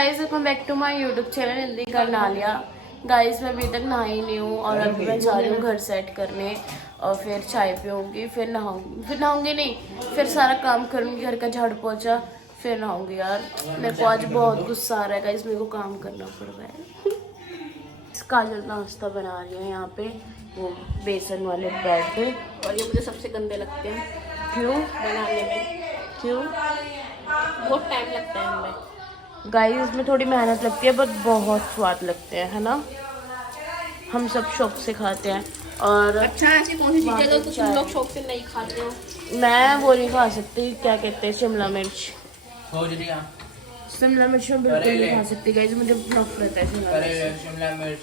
Guys welcome back to my YouTube channel Hindi कर नालिया। Guys मैं अभी तक नहाई नहीं हूँ और अभी मैं जा रही हूँ घर सेट करने और फिर चाय पीऊँगी, फिर नहाऊंगी नहीं, फिर सारा काम करूँगी, घर का झाड़ू पोछा, फिर नहाऊंगी। यार मेरे को आज बहुत गुस्सा आ रहा है गाइस, मेरे को काम करना पड़ रहा है। काजल नाश्ता बना रही है यहाँ पे, वो बेसन वाले ब्रेड पे, और ये मुझे सबसे गंदे लगते हैं। क्यों बनाने में? क्यों? बहुत टाइम लगता है इनमें। गाइस इसमें थोड़ी मेहनत लगती है बट बहुत स्वाद लगते हैं, है ना। हम सब शौक से खाते हैं। और अच्छा ऐसी कौन सी चीज़ें तो तुम लोग शौक से नहीं खाते हो? मैं वो नहीं खा सकती, क्या कहते हैं, शिमला मिर्च। शिमला मिर्च में बिल्कुल नहीं खा सकती गाइस, मुझे नफरत है शिमला मिर्च।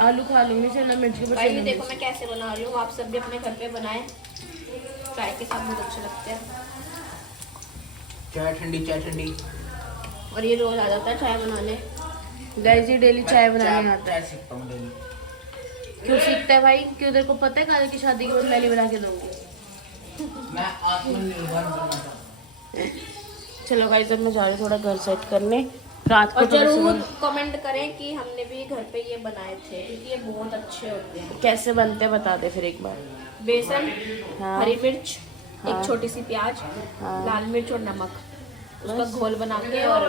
आलू खा लूंगी, शिमला मिर्च के भाई देखो मैं कैसे बना रही हूँ, आप सब भी अपने घर पे बनाएं, चाय के साथ बहुत अच्छे लगते हैं। चाय ठंडी। और ये रोज आ जाता है चाय बनाने। गाइस ये डेली चाय बनाने आता है। सीखता हूँ डेली। क्यों सीखता है भाई? क्यों? तेरे को पता है काजल की शादी के बाद मैं नहीं बना के दूंगी। मैं आत्मनिर्भर बनना चाहता हूँ। चलो गाइस अब मैं जा रही हूँ थोड़ा घर सेट करने। रात को और जरूर कमेंट करें कि हमने भी घर पे ये बनाए थे, क्योंकि ये बहुत अच्छे होते हैं। कैसे बनते हैं बता दे फिर एक बार। बेसन, हाँ, हरी मिर्च, हाँ, एक छोटी सी प्याज, हाँ, लाल मिर्च और नमक, उसका घोल बना के और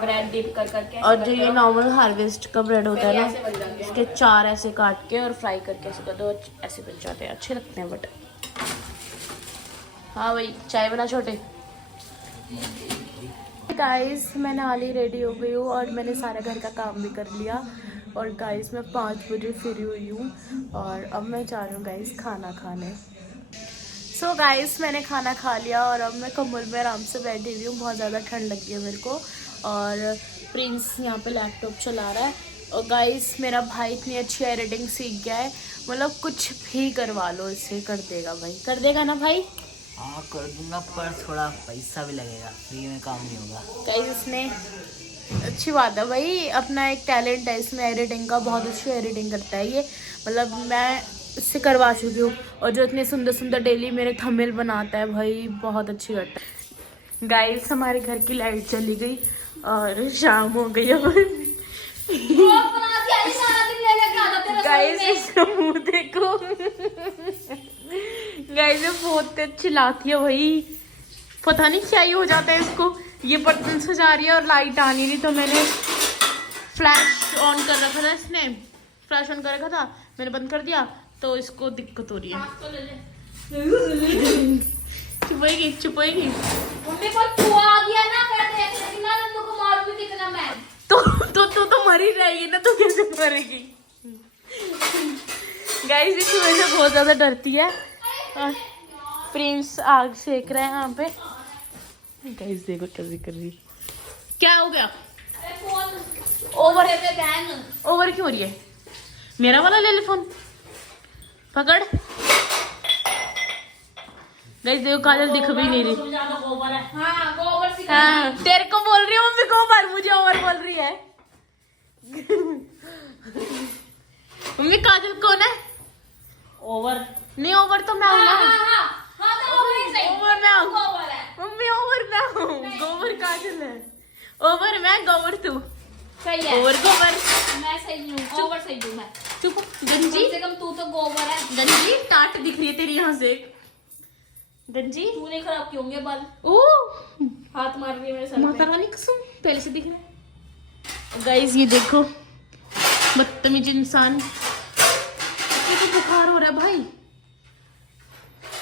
ब्रेड डिप कर करके। और जो ये नॉर्मल हार्वेस्ट का ब्रेड होता है ऐसे बन ना, जाते हैं। इसके 4 ऐसे काट के और फ्राई करके ऐसे कर दो, ऐसे बन जाते हैं, अच्छे लगते हैं। बट हाँ भाई चाय बना छोटे। गाइस मैं नहाली रेडी हो गई हूँ और मैंने सारा घर का काम भी कर लिया। और गाइस मैं 5 बजे फ्री हुई हूँ और अब मैं जा रही हूँ गाइस खाना खाने। सो गाइस मैंने खाना खा लिया और अब मैं कमल में आराम से बैठी हुई हूँ। बहुत ज़्यादा ठंड लगी है मेरे को और प्रिंस यहाँ पे लैपटॉप चला रहा है। और गाइस मेरा भाई इतनी अच्छी एडिटिंग सीख गया है, मतलब कुछ भी करवा लो इससे कर देगा भाई, कर देगा ना भाई? हाँ कर दूंगा, पर थोड़ा पैसा भी लगेगा, फ्री में काम नहीं होगा। गाइस इसने अच्छी बात है भाई, अपना एक टैलेंट है इसमें एडिटिंग का, बहुत अच्छी एडिटिंग करता है ये। मतलब मैं इससे करवा चुकी हूँ और जो इतने सुंदर सुंदर डेली मेरे थंबनेल बनाता है भाई, बहुत अच्छी करता है। गाइस हमारे घर की लाइट चली गई और शाम हो गई अब। गाइस इसका मुंह देखो। गाइस ये बहुत अच्छी लाती है भाई, पता नहीं क्या ही हो जाता है इसको। ये बर्तन सजा रही है और लाइट आ नहीं रही, तो मैंने फ्लैश ऑन कर रखा था, इसने फ्लैश ऑन कर रखा था, मैंने बंद कर दिया, तो इसको दिक्कत हो रही है। चुपेगी चुपेगी तो मर ही रहेगी ना, तो कैसे मरेगी? गाइस इस वजह से बहुत ज्यादा डरती है। और प्रिंस आग सेक रहा है यहाँ पे। गाइस देखो कैसे कर रही, क्या हो गया? ओवर क्यों हो रही है? मेरा वाला ले ले फोन, पकड़। गाइस देखो काजल दिख भी नहीं रही। हाँ तेरे को बोल रही हूँ, मम्मी को बार मुझे ओवर बोल रही है। मम्मी काजल कौन है? ओवर नहीं, ओवर तो मैं हूँ ना। ओवर मैं हूँ मम्मी, ओवर मैं हूँ, गोबर काजल है। ओवर मैं, गोबर तू। सही है। ओवर गोबर मैं सही हूँ, ओवर सही हूँ मैं। चुप गंजी, कम से कम तू तो गोबर है। गंजी टाट दिख रही है तेरी यहाँ से। गंजी तूने खराब किए होंगे बाल, ओ हाथ मार रही है मेरे सर माता पे। रानी कसम पहले से दिख रहा है। गाइस ये देखो बदतमीज इंसान, ये तो बुखार हो रहा है भाई,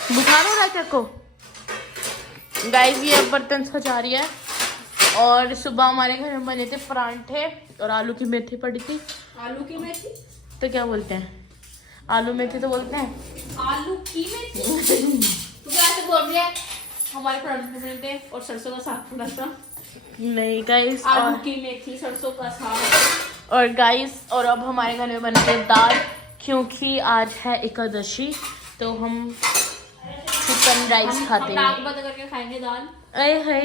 बुखार हो रहा है तेरे को? गाइस ये अब बर्तन सजा रही है। और सुबह हमारे घर में बने थे परांठे और आलू की मेथी पड़ी थी। आलू की मेथी तो क्या बोलते हैं? आलू मेथी तो बोलते हैं। आलू की मेथी तू क्या ऐसे बोल रही है? हमारे पराठे बने थे और सरसों का साग बना था। नहीं गाइस, आलू की मेथी, सरसों का साग। और गाइस और अब हमारे घर में बन रही है दाल, क्योंकि आज है एकादशी, तो हम चिकन राइस खाते हैं। नाक बंद करके खाएंगे दाल। अरे है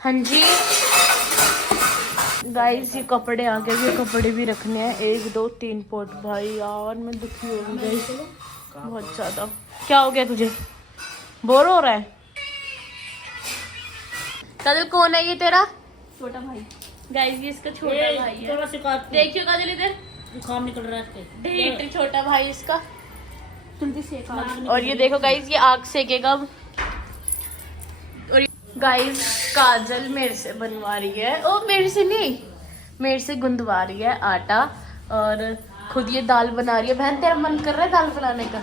हाँ जी। गाइस ये कपड़े आ गए, ये कपड़े भी रखने हैं, 1 2 3 पोट। भाई यार मैं दुखी हो गई गाइस बहुत ज्यादा। क्या हो गया तुझे, बोर हो रहा है? काजल कौन है ये तेरा? छोटा भाई। गाइस ये इसका छोटा भाई है। थोड़ा सा काट दे। देखियो काजल इधर, काम निकल रहा है इसके। ढेर छोटा भाई इसका। जल्दी से काट। और ये देखो गाइस ये आग सेकेगा अब। और गाइस काजल मेरे से बनवा रही है, ओ मेरे से नहीं, मेरे से गुंदवा रही है आटा, और खुद ये दाल बना रही है। बहन तेरा मन कर रहा है दाल बनाने का?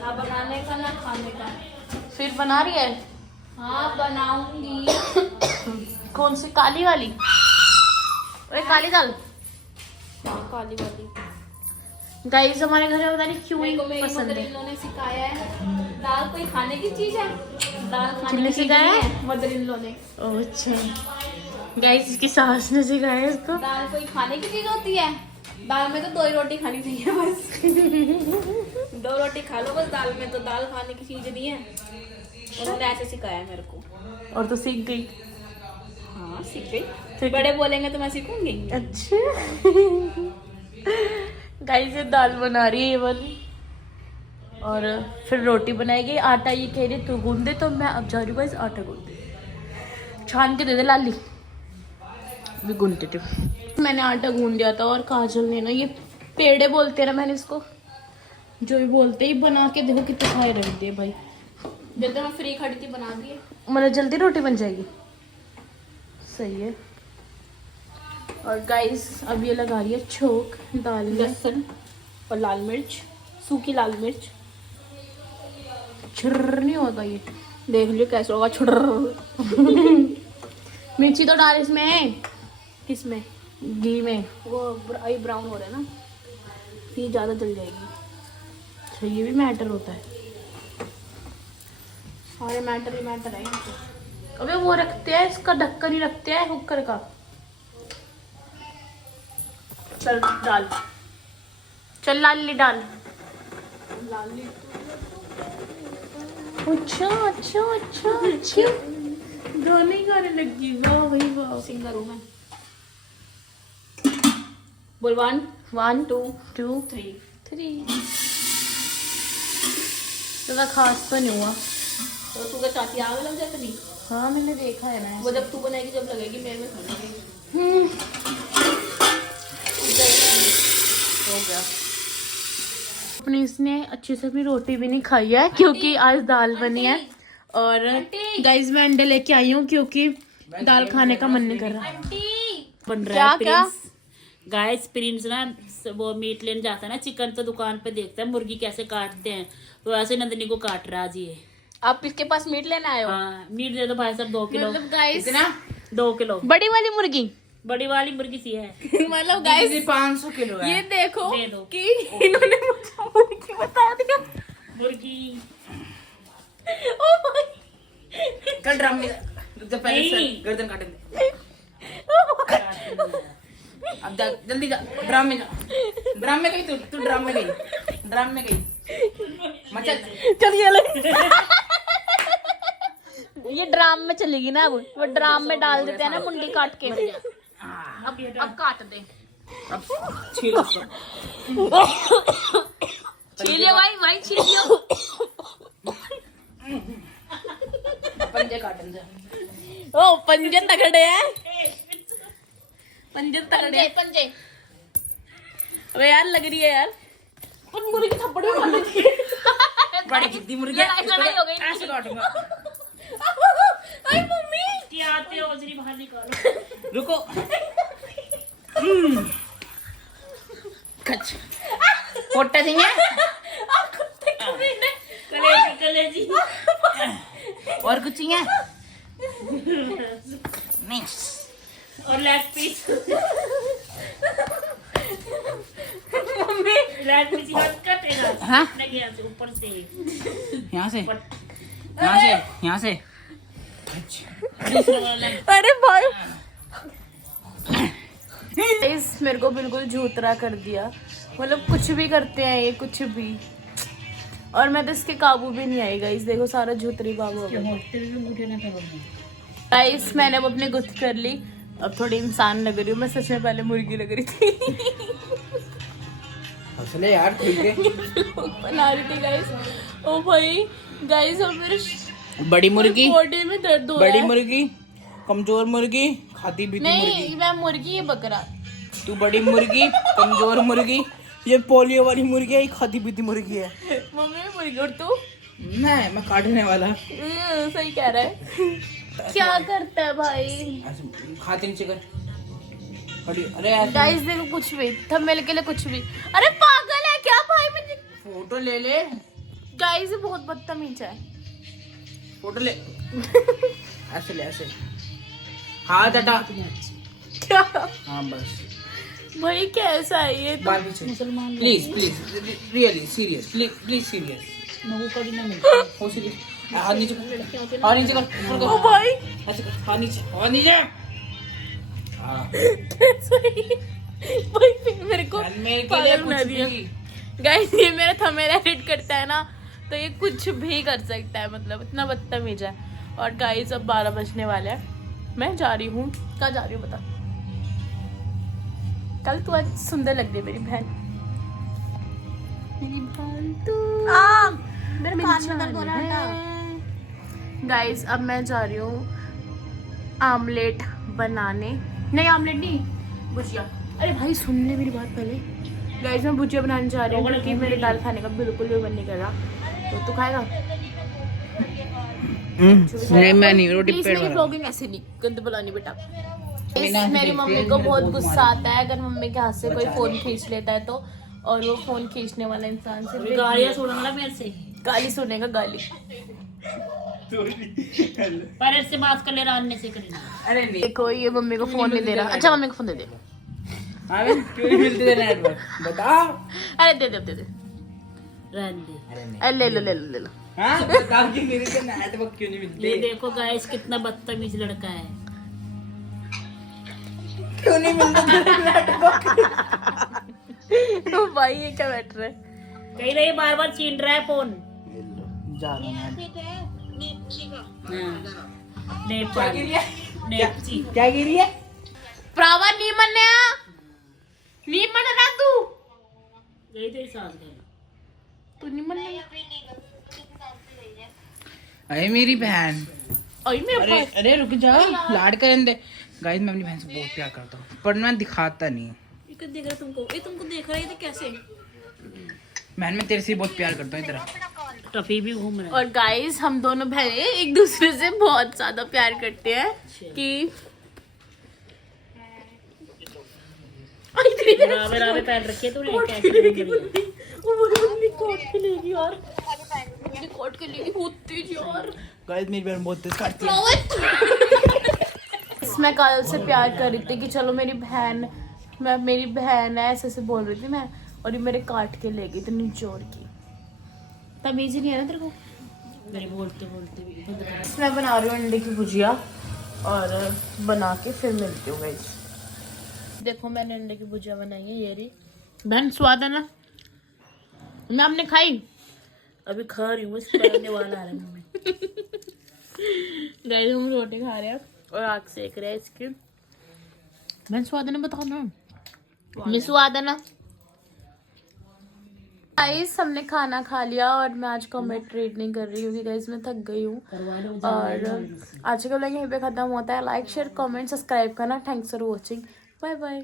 ना बनाने का ना खाने का। फिर बना रही है? हाँ बनाऊंगी। कौन सी, काली वाली? अरे काली दाल। काली वाली। गाइस हमारे घर में पता नहीं क्यों ही मेरे को मेरी पसंद है। मदर-इन-लॉ ने सिखाया है, दाल कोई खाने की चीज है, दाल खाने किसने की चीज सिखाया नहीं है? है, मदर-इन-लॉ ने। ओह अच्छा। गाइस इसकी सास ने सिखाया है इसको। दाल कोई खाने की चीज होती है? दाल में तो 2 ही रोटी खानी चाहिए बस। 2 रोटी खा लो बस दाल में, तो दाल खाने की चीज नहीं है। उन्होंने ऐसे सिखाया है मेरे को। और तो सीख गई। हाँ सीख गई। बड़े बोलेंगे तो मैं सीखूंगी। अच्छा। गाइस ये दाल बना रही है ये वाली, और फिर रोटी बनाएगी। आटा ये कह रही है तू गूंद दे, तो मैं अब जा रही हूँ गाइस आटा गूंद, छान के दे दे लाली, भी गूंद देती हूँ। मैंने आटा गूंद दिया था, और काजल ने ना ये पेड़े बोलते हैं ना, मैंने इसको जो भी बोलते ही बना के देखो कितने खाए रख दिए भाई। जब तक मैं फ्री खड़ी थी बना दिए। मतलब जल्दी रोटी बन जाएगी। सही है। और गाइस अब ये लगा रही है छोक दाल में, लहसुन और लाल मिर्च, सूखी लाल मिर्च। छुर्र नहीं होगा ये। देख लियो कैसे होगा। छुड़ मिर्ची तो डाल इसमें, किसमें? घी में। वो ब्राउन हो रहा है ना, फिर ज्यादा जल जाएगी। अच्छा ये भी मैटर होता है। सारे मैटर ही मैटर है यहाँ पे। अबे वो रखते हैं, इसका ढक्कन ही रखते हैं कुकर का। चल डाल, चल लाली डाल। लाली अच्छा अच्छा अच्छा अच्छा, गाने गाने लगी। वाह भाई वाह। सिंगर हूँ मैं। बोल 1 1 2 2 3। 3। ज़्यादा खास तो नहीं हुआ। तो तू क्या चाहती है आग लग जाए? नहीं, हाँ मैंने देखा है ना। वो जब तू बनाएगी जब लगेगी, मेरे में थोड़ी लगेगी। हो गया। अपनी इसने अच्छे से अपनी रोटी भी नहीं खाई है, क्योंकि आज दाल बनी है। और गाइस मैं अंडे लेके आई हूँ, क्योंकि दाल खाने का मन नहीं कर रहा। बन रहा क्या है क्या? गाइस प्रिंस ना वो मीट लेने जाता है ना चिकन, तो दुकान पे देखता है मुर्गी कैसे काटते हैं, तो ऐसे नंदिनी को काट रहा जी है। आप इसके पास मीट लेने आए हो? हाँ मीट दे दो भाई साहब 2 किलो। मतलब गाइस 2 किलो बड़ी वाली मुर्गी। बड़ी वाली मुर्गी सी है। मतलब गाइस 500 किलो है। ये देखो दे दो। कि इन्होंने मुझे मुर्गी बता दिया। मुर्गी ओ भाई कल ड्रम में तो पहले से नहीं। गर्दन काटेंगे। अब जा जल्दी जा, ड्रम में जा। ड्रम में गई तू ड्रम में गई, ड्रम में गई। मचा चल ये ले। ये ड्राम में चलेगी ना, अब वो ड्राम में डाल देते हैं ना मुंडी काट के। अब काट दे। अब छील उसको। छीलियो भाई भाई छीलियो। पंजे काटन जा। ओ पंजे तगड़े हैं, पंजे तगड़े हैं। पंजे अबे यार लग रही है यार। पर मुर्गी थप्पड़ भी मार देती है। बड़ी जिद्दी मुर्गी है। लड़ाई हो गई। ऐसे काटूंगा। आई मम्मी क्या आते हो जरी बाहर निकालो। रुको। कच पोटा चाहिए। कलेजी और कुछ चाहिए? नहीं। और leg piece. Mummy leg piece मत कटेगा। हाँ? लगे यहाँ से ऊपर से। यहाँ से यहाँ से यहाँ से। दूसरा वाला leg। अरे भाई इस मेरे को बिल्कुल झूतरा कर दिया। मतलब कुछ भी करते हैं ये, कुछ भी। और मैं तो इसके काबू भी नहीं आई। गाइस देखो सारा झूतरी बाबू हो गया। गाइस मैंने अब अपनी गुत्थ कर ली, अब थोड़ी इंसान लग रही हूँ मैं। सच में पहले मुर्गी लग रही थी। हंसले यार ठीक है। बना रही थी गाइस। ओ भाई गाइस अब मेरे बड़ी मुर्गी, बॉडी में दर्द हो रहा बड़ी है। मुर्गी, कमजोर मुर्गी, खाती पीती मुर्गी। नहीं मैं मुर्गी ये बकरा। तू बड़ी मुर्गी, कमजोर मुर्गी, ये पोलियो वाली मुर्गी है, ये खाती पीती मुर्गी है। मम्मी भी मुर्गी और तू मैं काटने वाला। सही कह रहा है। क्या करता है भाई? खाते नीचे कर। अरे ऐसे गाइस देखो कुछ भी थंबनेल के लिए कुछ भी। अरे पागल है क्या भाई? मुझे फोटो ले ले, गाइस ये बहुत बदतमीज है। फोटो ले। ऐसे ले, ऐसे हाथ हटा। क्या हाँ बस। भाई कैसा है ये? बाल पीछे। Please please really serious, please serious. हो सीरियस। हाथ नीचे कर, हाथ नीचे कर। ओ भाई ऐसे कर, हाथ नीचे, हाथ नीचे। हाँ। सही भाई फिर मेरे को मेरे के लिए पागल बना कुछ दिया। भी। गाइस ये मेरा थंबनेल एडिट करता है ना, तो ये कुछ भी कर सकता है, मतलब इतना बदतमीज है। और गाइस अब 12 बजने वाले हैं, मैं जा रही हूँ। कहाँ जा रही हूँ बता? कल तू आज सुंदर लग रही है मेरी बहन। मेरी बहन तू मेरे कान में दर्द हो रहा था। गाइस अब मैं जा रही हूँ आमलेट बनाने। नहीं आमलेट नहीं, भुजिया। अरे भाई सुन ले मेरी बात पहले। गाइस मैं भुजिया बनाने जा रही हूँ क्योंकि मेरे दाल खाने का बिल्कुल भी मन नहीं कर रहा। तो तू खाएगा? नहीं मैं नहीं, रोटी प्लीज पेट मेरी भरा। ब्लॉगिंग ऐसे नहीं गंद बुलानी बेटा। मेरी मम्मी को बहुत गुस्सा आता है अगर मम्मी के हाथ से कोई फोन खींच लेता है तो। और वो फोन खींचने वाला इंसान से गालियाँ सुनना मेरे से। गाली सुनेगा, गाली। पर इससे बात कर ले, रान से करेंगे। अरे नहीं। देखो ये मम्मी को फोन नहीं दे रहा। अच्छा मम्मी को फोन दे दे। हाँ बहन, क्यों नहीं मिलते थे नेटवर्क? बताओ। अरे दे दे दे दे। रहने दे। अरे नहीं। अरे ले लो ले लो ले लो। हाँ बताओ कि मेरे से नेटवर्क क्यों नहीं ये मिलते? देखो गाइस कितना बदतमीज लड़का है। क्यों नहीं मिलते नेटवर्क? तो भाई ये क्या बैठ रहा है? कहीं नहीं, बार बार छीन रहा है फोन। जा रहा हूँ नेपाल नेपची। क्या गिरी है? प्रावा नी मन्या नी मन रहा तू। यही तेरी सास है। तू नी मन। अरे मेरी बहन। अरे मेरे अरे पास अरे रुक जा, लाड करने दे। गाइस मैं अपनी बहन से बहुत प्यार करता हूँ पर मैं दिखाता नहीं। ये क्या देख रहा है तुमको? ये तुमको देख रहा है ये कैसे? बहन मैं तेरे से बहुत प्यार करता हूँ इधर। टफी भी घूम रहा और गाइस हम दोनों बहनें एक दूसरे से बहुत ज्यादा प्यार करते हैं कि है। रावे रावे पैर रखे तूने कैसे घूम रही है? कोट के लेगी यार, कोट के लेगी बहुत तेज यार। गाइस मेरी बहन बहुत तेज काटती है। मैं काजल से प्यार कर रही थी कि चलो मेरी बहन है, ऐसे ऐसे बोल रही थी मैं, और ये मेरे काट के ले गई इतनी जोर की। तमीज ही नहीं है ना तेरे को। मेरे बोलते बोलते भी। मैं बना रही हूँ अंडे की भुजिया और बना के फिर मिलती हूँ गाइस। देखो मैंने अंडे की भुजिया बनाई है, ये रही। बहन स्वाद है ना? मैं आपने खाई? अभी खा रही हूँ, बस पकड़ने वाला आ रहा है मुंह में। गाइस हम रोटी खा रहे हैं और आग सेक रहे हैं इसकी। बहन स्वाद है ना? बताओ ना। मैं स्वाद है ना? गाइस हमने खाना खा लिया और मैं आज कमेंट रीड नहीं कर रही क्योंकि गाइस मैं थक गई हूँ। और आज का व्लॉग यहीं पे खत्म होता है। लाइक शेयर कमेंट सब्सक्राइब करना। Thanks for watching. Bye bye.